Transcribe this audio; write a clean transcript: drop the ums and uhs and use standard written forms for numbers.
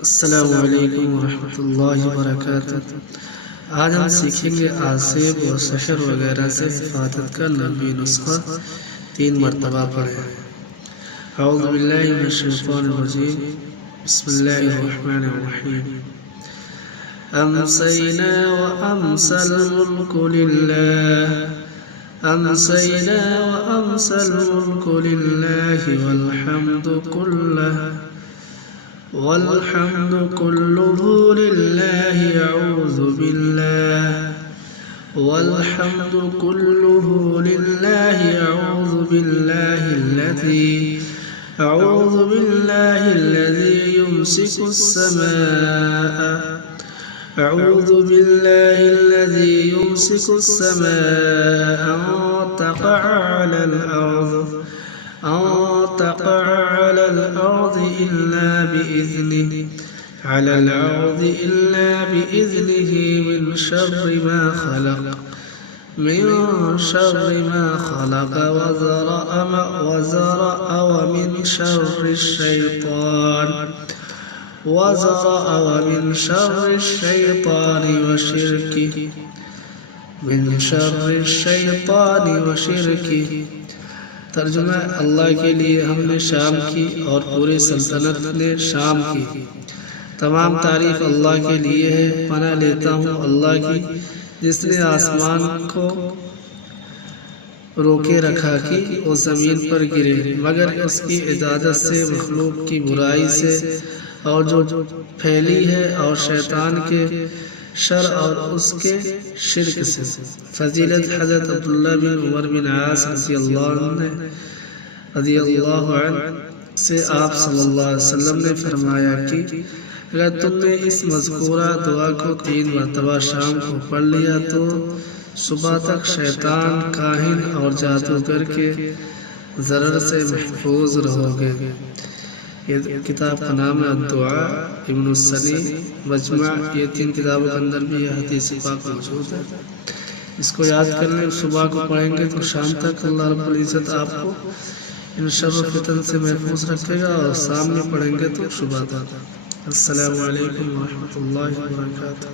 السلام علیکم ورحمۃ اللہ وبرکاتہ۔ آج ہم سیکھیں گے آسیب اور سحر وغیرہ سے حفاظت کا نبوی نسخہ 3 مرتبہ پڑھیں۔ اعوذ باللہ من الشیطان الرجیم، بسم اللہ الرحمن الرحیم۔ امسینا وامسی الملک للہ، امسینا وامسی الملک للہ والحمد کلہ، والحمد كله لله أعوذ بالله، والحمد كله لله أعوذ بالله الذي، أعوذ بالله الذي يمسك السماء، أعوذ بالله الذي يمسك السماء أن تقع على الأرض، أن تقع على الأرض إلا بإذنه، على الأرض إلا بإذنه، من شر ما خلق، من شر ما خلق وزرع ومن شر الشيطان، وزرع ومن شر الشيطان وشركه، من شر الشيطان وشركه۔ ترجمہ: اللہ کے لیے ہم نے شام کی اور پوری سلطنت نے شام کی۔ تمام تعریف اللہ کے لیے ہے۔ پناہ لیتا ہوں اللہ کی جس نے آسمان کو روکے رکھا کہ وہ زمین پر گرے مگر اس کی اجازت سے، مخلوق کی برائی سے اور جو پھیلی ہے، اور شیطان کے شر اور اس کے شرک سے۔ فضیلت: حضرت عبداللہ بن عمر بن عاص رضی اللہ عنہ سے آپ صلی اللہ علیہ وسلم نے فرمایا کہ اگر تم نے اس مذکورہ دعا کو 3 مرتبہ شام کو پڑھ لیا تو صبح تک شیطان، کاہن اور جادوگر کے ضرر سے محفوظ رہو گے۔ یہ کتاب کا نام ہے الدعاء، ابن السنی مجمع۔ یہ 3 کتابوں کے اندر بھی یہ حدیث پاک موجود ہے۔ اس کو یاد کر لیں، صبح کو پڑھیں گے تو شام تک اللہ رب العزت آپ کو ان شر و فتن سے محفوظ رکھے گا، اور شام میں پڑھیں گے تو صبح تک۔ السلام علیکم ورحمۃ اللہ وبرکاتہ۔